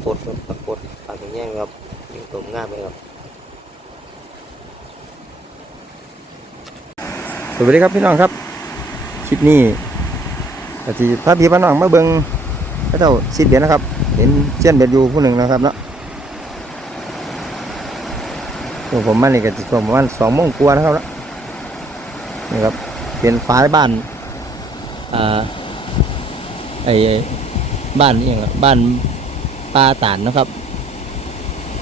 ากดครับปรากฏปากอย่งเงี้ยครับยิงตมง่ามเลยครับ สวัสดีครับพี่น้องครับ คลิปนี้ก็สิพาพี่พาน้องมาเบิ่งพระเจ้าสิเดียนะครับ เห็นเจียนเบ็ดอยู่ผู้หนึ่งนะครับเนาะช่วงผมมานี่ก็จะช่วงประมาณสองโมงกว่านะครับนะนี่ครับเป็นฝาบ้านอ่าไอ้บ้านนี่ยังอะบ้าน ปลาตานนะครับ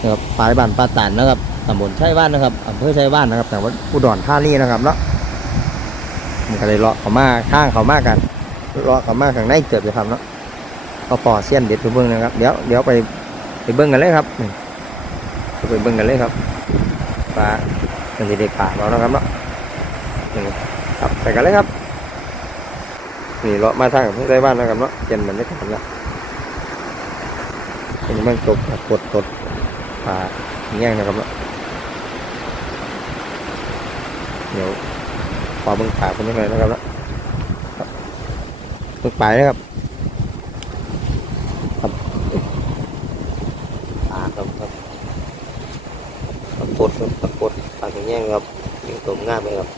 นะครับฝาบ้านปลาตานนะครับตำบลชัยบ้านนะครับอำเภอชัยบ้านนะครับแต่ว่าอุดรธานีนะครับเนาะมันก็เลยเลาะเขามาข้างเขามากันเลาะเขามาข้างในเกือบจะทำเนาะก็พอเสี้ยนเด็ดไปเบิ้งนะครับเดี๋ยวเดี๋ยวไปไปเบิ้งกันเลยครับไปเบิ้งกันเลยครับปลาเป็นเด็กป่าเรานะครับเนาะครับไปกันเลยครับนี่เลาะมาทางที่ใต้บ้านนะครับเนาะเย็นมันได้กันละ เป็นมันตกกดตดผ่าแง่งนะครับเนาะเดี๋ยวขอเบิ่งปาคนนี้หน่อยนะครับแล้วเบิ่งปานะครับ ปากครับครับปรากฏครับปรากฏปากอย่างเงี้ยครับยิงตมง่ามเลยครับ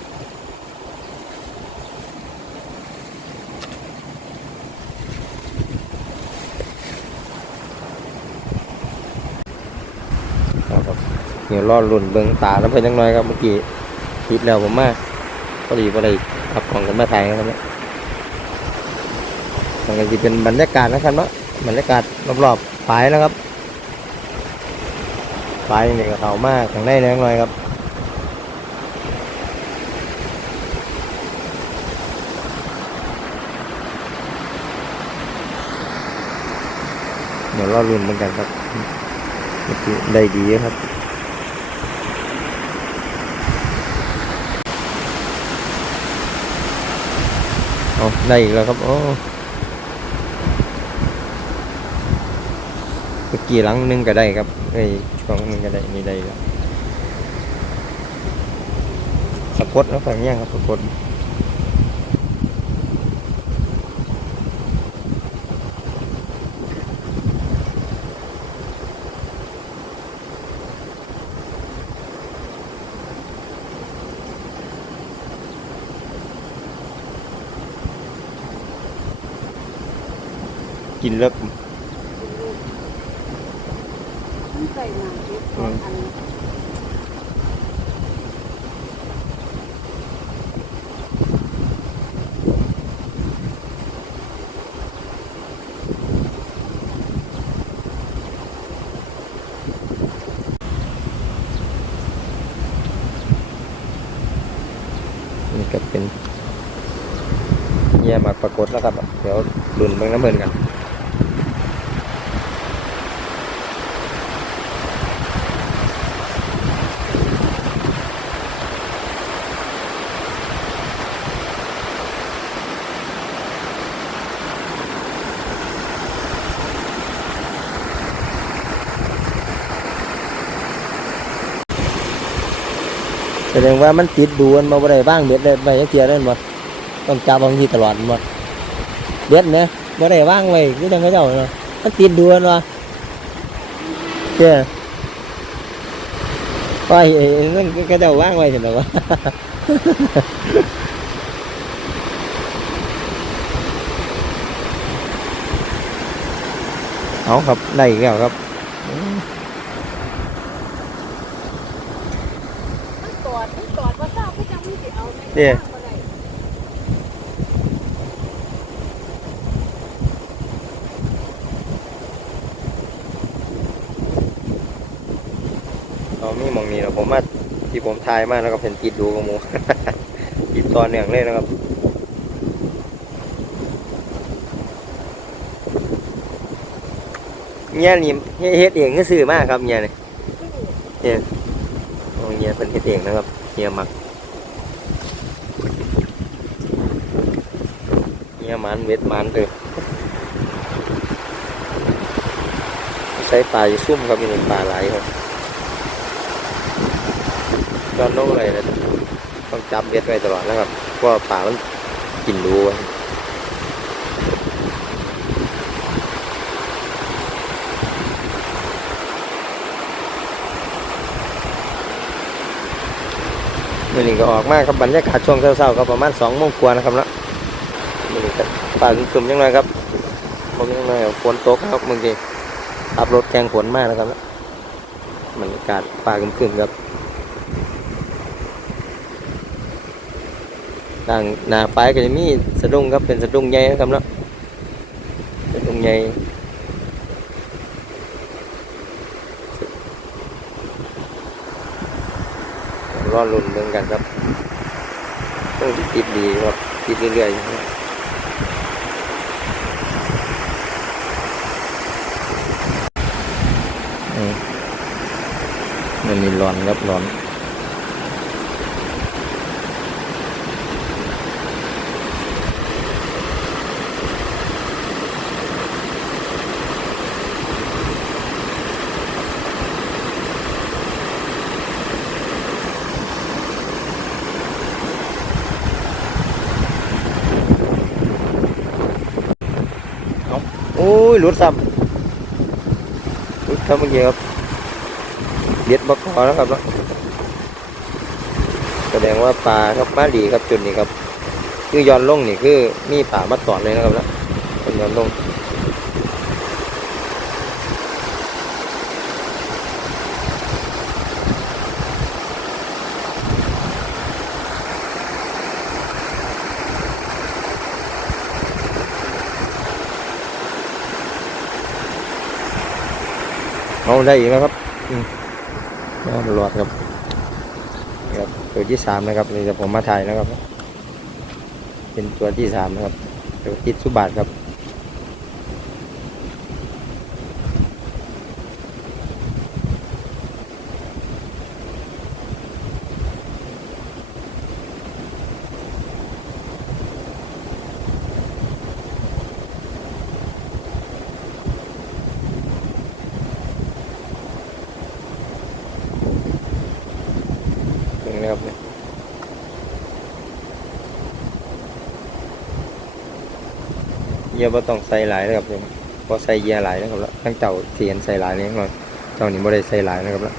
ครับเดี๋ยว รอลุ่นเบิงตาแล้วเพิ่นจังน่อยครับเมื่อกี้คลิปแล้วผมมาพอดีพอดีขับกล่องกันมาถ่ายนะครับเนี่ยมันก็จะเป็นบรรยากาศนะครับเนาะบรรยากาศรอบๆปลายนะครับปลายนี่ก็เขามากข้างในนิดหน่อยครับเดี๋ยวรอลุ่นเหมือนกันครับเมื่อกี้ได้ดีครับ เอา ได้อีกแล้วครับ โอ้เมื่อกี้หลังหนึงก็ได้ครับไอ้ช่วงหนึงก็ได้นี่ได้แล้วสะกดแล้วฝั่งนี้ครับสะกด กินเลิกมันใส่หนังที่สองอันนี่ก็เป็นแย่มาปรากฏแล้วครับ เดี๋ยวดุนเบิ่งน้ำเบิ่นกัน แส ดงว่ามันติดดูมันมาบ่ได้บ้างเบ็ดได้ไปจักเทียเล่นบ่ต้องจับบางทีตลอดบ่เบ็ดนะบ่ได้ว่างไว้คือจังเขาเจ้าเนาะมันติดดูมันบ่เจ้าไปนั่นเขาเจ้าว่างไว้ซั่นดอกวะเอาครับได้แล้วครับ มันตอดมันตอดว่าทราบก็จังไม่สิ เอาในเนี่ยบ่ได้เรามีมองนี้แล้วผมมาที่ผมทายมากแล้วก็เป็นติดดูกับหมู ติดตอนเนื่องเลยนะครับเนี่ยนี่เฮ็ดเองก็ซื้อมากครับเนี่ยเนี่ยเนี่ยเป็นเฮ็ดเองนะครับเนี่ยมัก มันเวทมันเลยใช้ปลาอยู่ซุ่มครับมีเป็นปลาไหลครับตอนโน่อะไรนะต้องจำบเวทไว้ตลอดนะครับว่าปลามันกินรู้ไว้มื่อนี้ก็ออกมากครับบรรยากาศช่วงเช้าๆก็ประมาณสองโมงกว่านะครับเนาะมื่อนี้ก็ ป่าตุ่มๆยังไงครับผมยังไงฝนตกครับเมื่อกี้ขับรถแกงฝนมากนะครับเนาะบรรยากาศป่าครึมๆครับทางหนาป้ายก็จะมีสะดุ้งครับเป็นสะดุ้งใหญ่นะครับเนาะสะดุ้งใหญ่รอลุ่นเมืองกันครับต้องติดดีครับติดเรื่อยๆครับอืม มันมีร้อนครับร้อนโอ้ยหลุดซ้ำหลุดครับเมื่อกี้ครับ เด็ดบกคอแล้วครับเนาะแสดงว่าปลาครับมาดีครับจุดนี้ครับ คือย้อนลงนี่คือมีป่ามาตอดเลยนะครับเนาะเป็นย้อนลงเอาได้อีกแล้วครับอืม หลอดครับครับตัวที่สามนะครับนี่จะผมมาถ่ายนะครับ เป็นตัวที่สามนะครับตัวติดสุบาทครับ นี่นะครับเนี่ยเห ยียบว่าต้องใส่หลายนะครับผมพอใส่เยียหลายนะครับแล้วทั้งเจ้าเทียนใส่หลายนี่ครับเจ้านี้ไม่ได้ใส่หลายนะครับแล้ว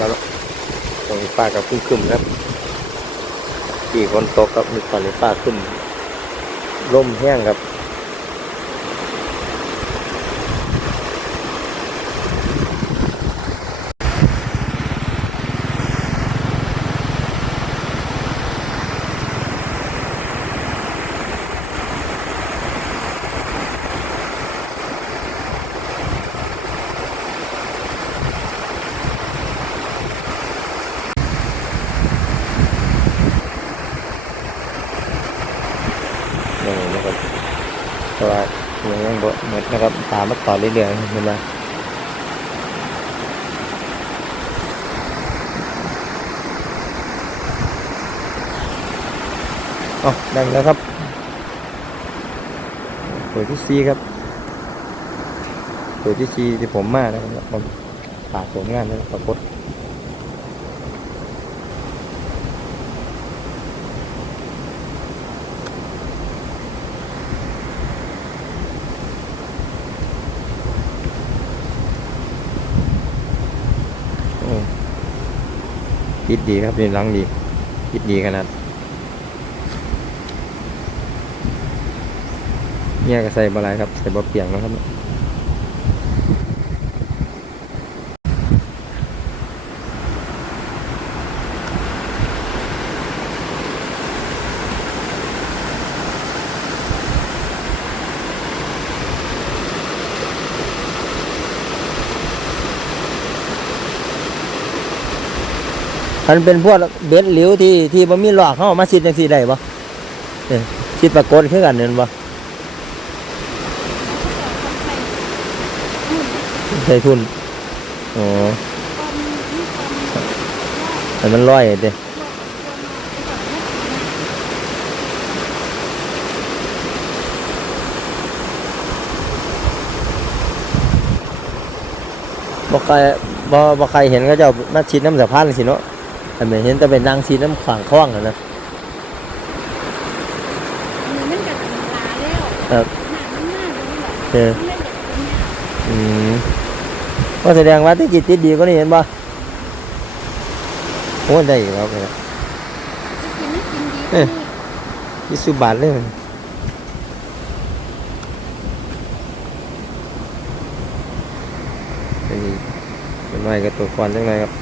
นะครับตรงนี้ฟ้ากับขึ้นขึ้นครับที่ฝนตกครับมีตอนนี้ฟ้าครึมลมแห้งครับ นี่นะครับเพราะว่ายังยังบ่ห มดนะครับ ตามมาต่อเรื่อยๆเห็นไหมอ๋อดังแล้วครับเปิดที่ซีครับเปิดที่ซีที่ผมมากนะครับผมปากผลงานนะครากฏโอ้ คิดดีครับเรียนรังดี คิดดีขนาดเนี่ยก็ใส่บะไรครับ ใส่บะเปียงนะครับ มันเป็นพวกเบ็ดหลิวที่ที่บ่มีหลอกเข้ามาซิดจังซี่ได้บ่เนี่ยซิดปรากฏคือกันนั่นบ่ใส่ทุนอ๋อแต่มันลอยเด้บ่ใครบ่บ่ใครเห็นเขาจ้ามาชิดน้ำสะพานสิเนาะ แต่ไม่เห็นแต่เป็นนางชิดน้ำขวางคล้องอะนะมันก็ธรรมดาแล้วครับหน้ามันหน้าตรงนี้แหละเออมันไม่อยากเป็นหน้าอืมก็แสดงว่าที่จิตติดดีก็นี่เห็นป่ะโอ้ได้อยู่ครับเนี่ยกินไม่กินดีเออยี่สิบบาทเลยนี่เป็นไว้กับตัวควันจังไงครับ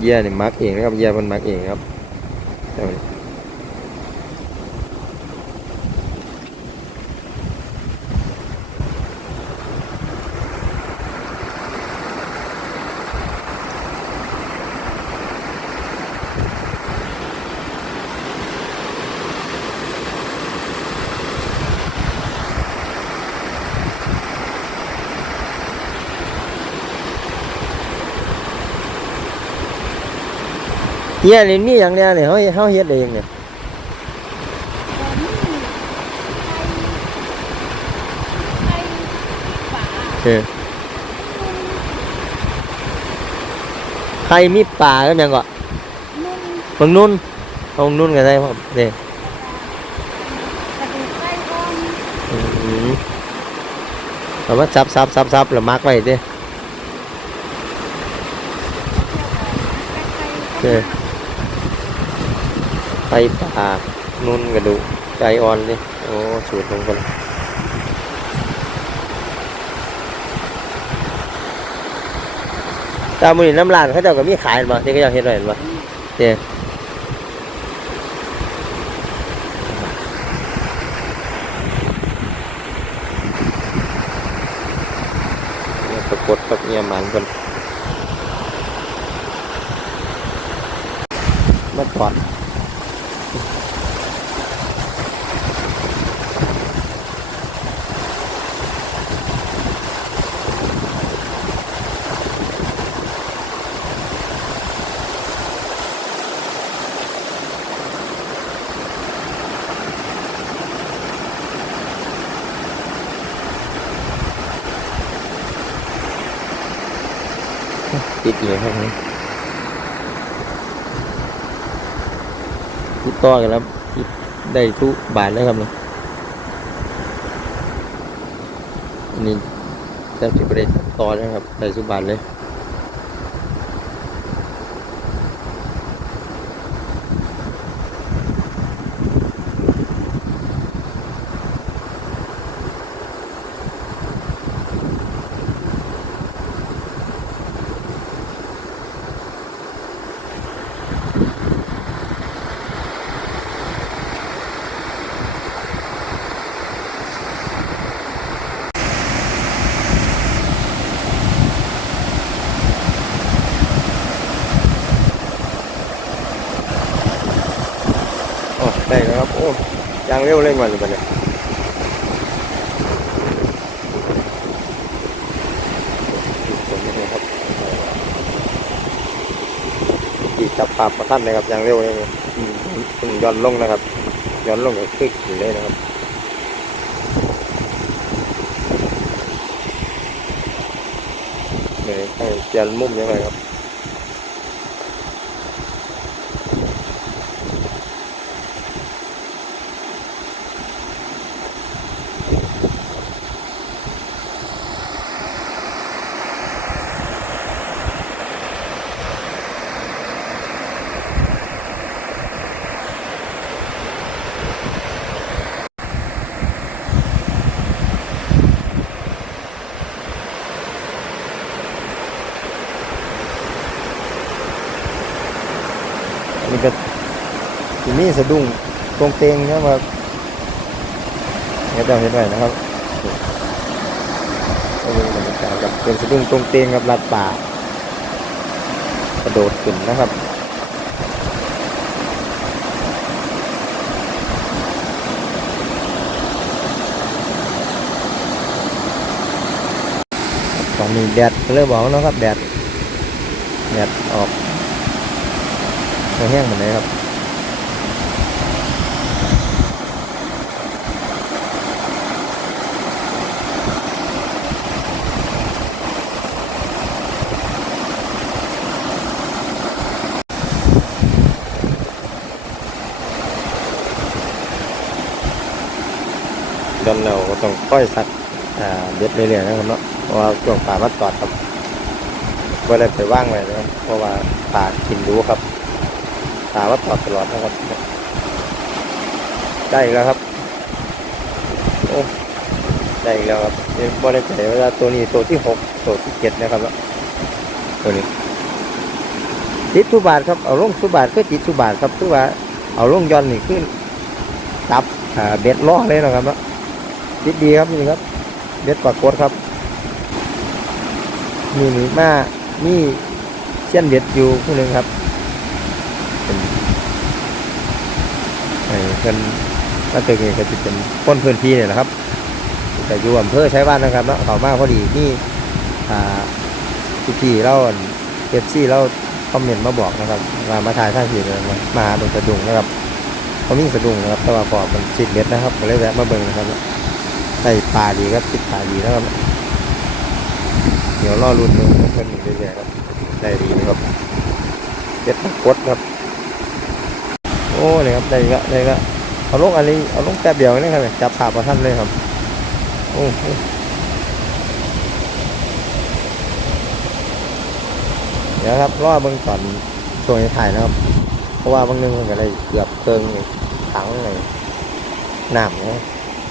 เยี่ยนี่ยมักเองนะครับเยี่ยมันมักเองครับ เยี่ยนี่มีอย่างเนี้ยเนี่ยเขาเขาเฮ็ดเองเนี่ยไข่ฝาเออใครมีป่าก็ยังก็นุ่มบางนุ่นบางนุ่นก็ได้ครับเด้กระดูกไก่อ่อนอืมแต่ว่าซับซับซับซับแล้วมักไว้เด้ไก่ไก่เออ ไข่ป่านุ่นกระดูกใจอ่อนเด้โอ้สูตรของคนตามมือนี้น้ำลานเขาเจ้าก็มีขายเห็นบ่ที่เขาเจ้าเฮ็ดไว้เห็นบ่เด้เนี่ยปรากฏกับเงียมันคนมาถอด เยอยู่ครับนี้ทุกต่อกันแล้วได้ทุกบาทแล้วครับเนี่ยอันนี้แทบจะไม่ได้ต่อนะครับได้ทุกบาทเลย โอ้ได้แล้วครับ โอ้ยางเร็วเร่งมาเลยบัดเนี่ยอีกจับปรับมาท่านนะครับยางเร็วเลยเนี่งมุ่งย้อนลงนะครับ ย้อนลงกับคลิกอยู่เลยนะครับเลยให้เปลี่ยนมุมยังไงครับ อันนี้ก็ทีนี้สะดุ้ งตรงเตงนะครับโอ้ก็จะเห็นไว้นะครับก็เป็นบรรยากาศกับเป็นสะดุ้งตรงเตียงกับลัดป่ากระโดดขึ้นนะครับตอนนี้แดดเริ่มออกแล้วครับแดดแดดออกแห้งเหมือนเลยครับ ต้องค่อยสักอ่าเด็ดเรื่อยๆนะครับเนาะเพราะว่าช่วงป่ามัดตอดครับก็เลยไปว่างไว้นะครับเพราะว่าป่ากินรู้ครับป่ามัดตอดตลอดนะครับได้อีกแล้วครับโอ้ได้อีกแล้วครับนี่บริใจเวลาตัวนี้ตัวที่หกตัวที่เจ็ดนะครับเนาะตัวนี้ติดสุบาทครับเอาลงสุบาทคือติดสุบาทครับคือว่าเอาลงย้อนนี่ขึ้นตับเบ็ดล้อเลยนะครับเนาะ คิดดีครับนี่ครับเบ็ดปรากฏครับมีหรือมามีเช่นเบ็ดอยู่ผู้หนึ่งครับเป็นไอ้เพิ่นมาตึกนี่ก็จะเป็นคนพื้นที่เนี่ยแหละครับแต่อยู่อำเภอใช้บ้านนะครับเนาะเขามากพอดีนี่อ่าพี่ๆเราเอฟซีเราคอมเมนต์มาบอกนะครับมามาถ่ายท่าสีเลยมามาหาบนสะดุงนะครับเขามีสะดุงนะครับแต่ว่าพอมันชิดเบ็ดนะครับก็เลยแวะมาเบิ่งนะครับ ใส่ปลาดีครับติดปลาดีนะครับเดี๋ยวรอรุ่นเพื่อนอยู่เรื่อยๆครับได้ดีนะครับเจ็ดกดครับ โอ้เนี่ยครับได้ก็ได้ก็เอาลงอะไรเอาลงแป๊บเดียวนี่ครับจับผ่าประทันเลยครับโอ้เดี๋ยวครับรอเบิ่งตอนช่วงถ่ายนะครับ เพราะว่าบางนึงมันก็เลยเกือบเคิงนี่ถังเลยน้ำเนี่ย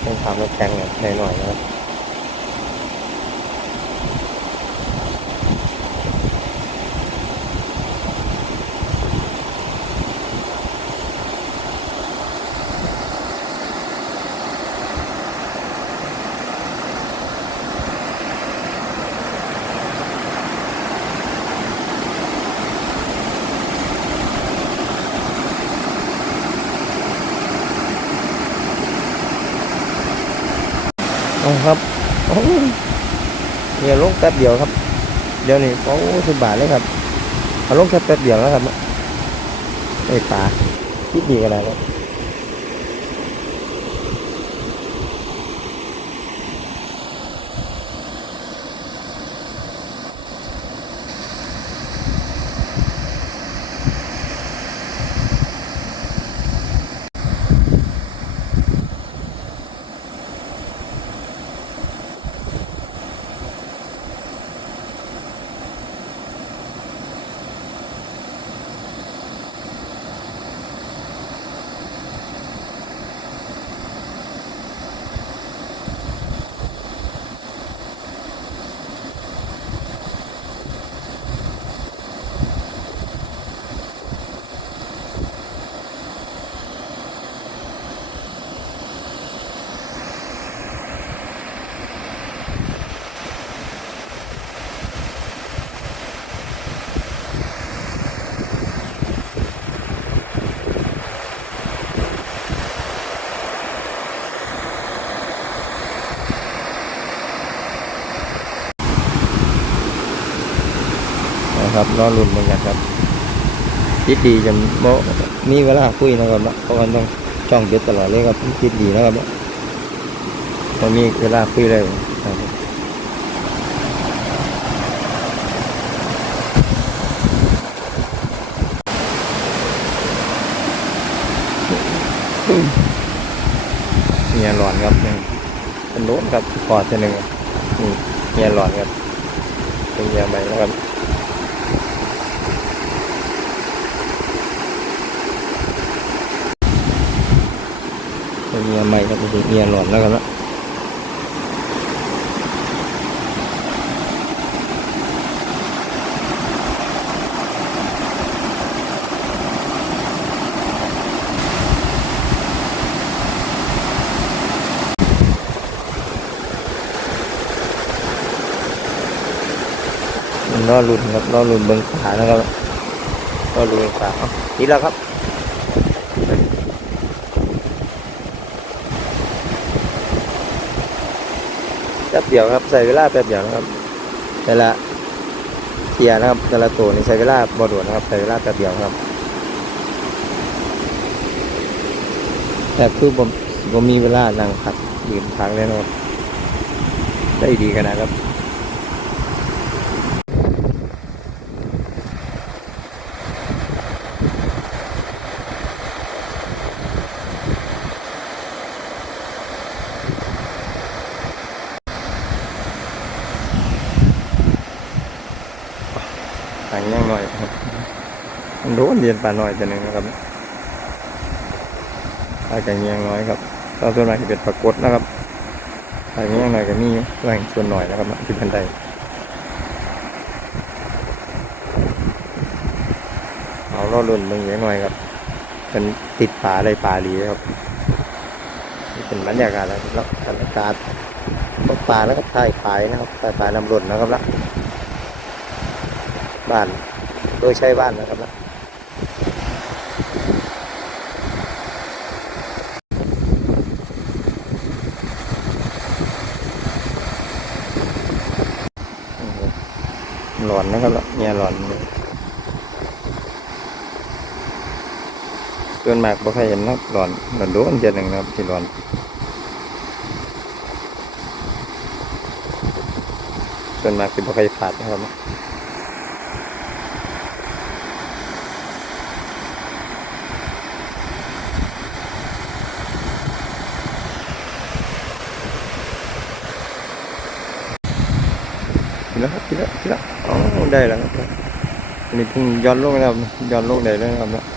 ต้องทำน้ำแข็งหน่อยๆนะครับ เอาครับเนี่ยลงแป๊บเดียวครับ เดี๋ยวนี้โอ้สิบบาทเลยครับเอาลงแค่แป๊บเดียวแล้วครับไอ้ปลาคิดดีกันแล้ว ครับรอรุ่นเหมือนกันครับคิดดีจนโมมีเวลาคุยนะครับเพราะมันต้องจ้องเด็ดตลอดเลยครับคิดดีนะครับเนาะตอนนี้เวลาคุยเลยครับเมียหลอนครับนี่เป็นโน้นครับพอจะหนึ่งนี่เมียหลอนครับเป็นเมียใหม่นะครับ เงียใหม่ครับไม่ใช่เงียหลอนแล้วกันนะรอหลุดครับรอหลุดเบิ้งขานะครับรอหลุดเบงขาอ๋อนี่แล้วครับ ป๊บเดียวครับใส่เวลาแป๊บเดียวนะครับแต่ละเทียนะครับแต่ละตัวนี่ใช้เวลาบอดวนนะครับใส่เวลาแป๊บเดียวครับแต่คือผมผมมีเวลานั่งพักยืนพักแน่นอนได้ดีขนาดครับ หางย่างหน่อยครับมันโดนเรียนปลาหน่อยตัวหนึ่งนะครับปลาไก่เงี้ยงน้อยครับตอนส่วนใหญ่จะเป็นปลากดนะครับปลาเงี้ยงหน่อยก็มีแหลงส่วนหน่อยนะครับที่พันใดเอาล่อลุ่นเบางอย่างหน่อยครับเป็นติดป่าอะไรป่าดีครับนี่เป็นบรรยากาศแล้วครับรรยากาศตกปลาแล้วก็ถ่ายฝายนะครับถ่ายฝายนำรุ่นนะครับละ บ้าน โดยใช้บ้านนะครับนะหลอนนะครับเนี่ยหลอนส่วนมากบ่เคยเห็นนะหลอนหลอนโดนเจ็ดหนึ่งนะครับที่หลอนส่วนมากที่บ่เคยผ่านนะครับ กินแล้วครับกินแล้วกินแล้วอ๋อ ได้แล้วครับนี่เพิ่งย้อนลงนะครับย้อนลงได้แล้วครับ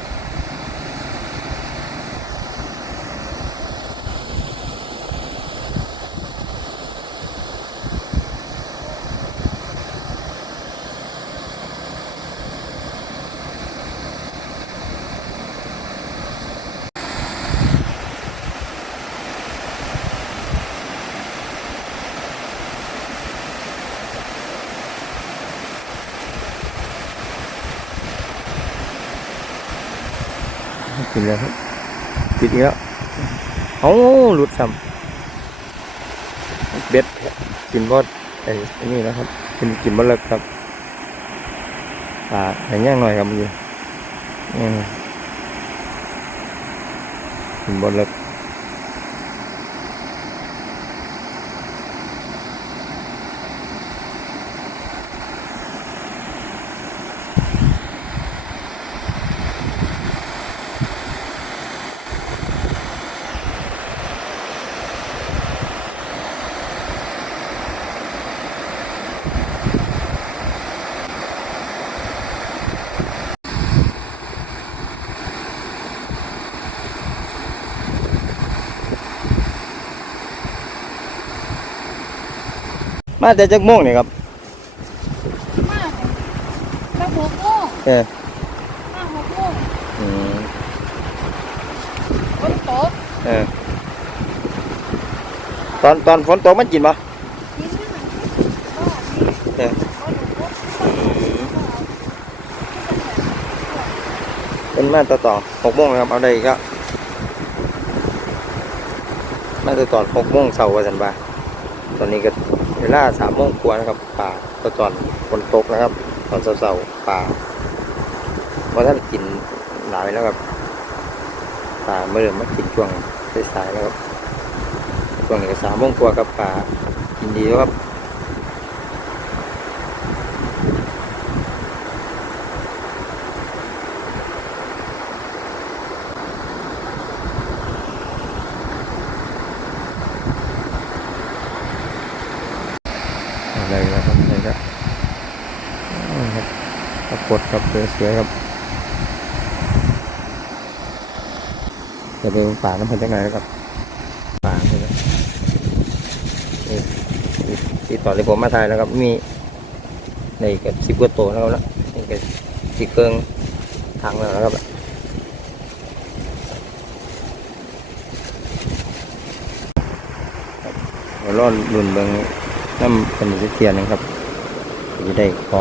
กินแล้วครับกินอีกแล้วเอ้าหลุดซ้ำเบ็ดกินบอดไอ้นี่นะครับกินกินบดเลิกครับปลาแห้งย่างหน่อยครับมือกินบดเลิก มาแต่จักโมงนี่ครับ มากแล้วหกโมงเออห้าหกโมงอืมฝนตกเออตอนตอนฝนตกมันกินปะกินนั่นน่ะก็นี่เออก็หนูก็เป็นมาต่อต่อหกโมงนะครับเอาได้อีก็มาต่อต่อหกโมงเสาร์วันสันบาตอนนี้ก็ เวลาสามโมงกว่านะครับป่าต่อตอนฝนตกนะครับ ตอนเสาร์ๆป่าเพราะท่านกินหลายแล้วครับป่าเมื่อเริ่มมากินช่วงสายๆแล้วครับช่วงนี้ก็สามโมงกว่ากับป่ากินดีแล้วครับ อะไรนะครับอะไรครับอ๋อครับปรากฏครับ สวยๆครับจะไปป่าน้ำพันธุ์ไหนนะครับป่าใช่ไหมนี่ที่ต่อที่ผมมาถ่ายแล้วครับ มีในกับสิบกว่าตัวแล้วนะนี่ก็สีเกิงทางแล้วนะครับเดี๋ยวรอดรุ่นเบิงน้ำเป็นสีเทียนนะครับจะได้ขอ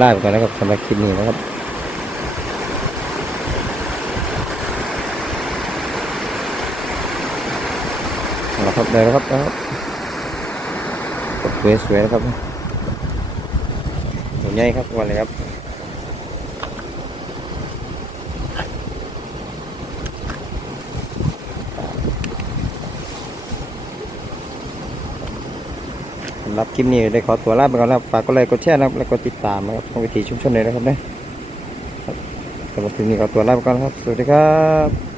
ลาไปก่อนนะครับสำหรับคลิปนี้นะครับเอาละครับได้แล้วครับได้แล้วครับกดสวยนะครับตัวใหญ่ครับวันเลยครับ รับคลิปนี้ได้ขอตัวลาไปก่อนนะครับฝากกดไลค์กดแชร์นะครับ และกดติดตามนะครับของวิถีชุมชนเลยนะครับนะสำหรับคลิปนี้ขอตัวลาไปก่อนครับ สวัสดีครับ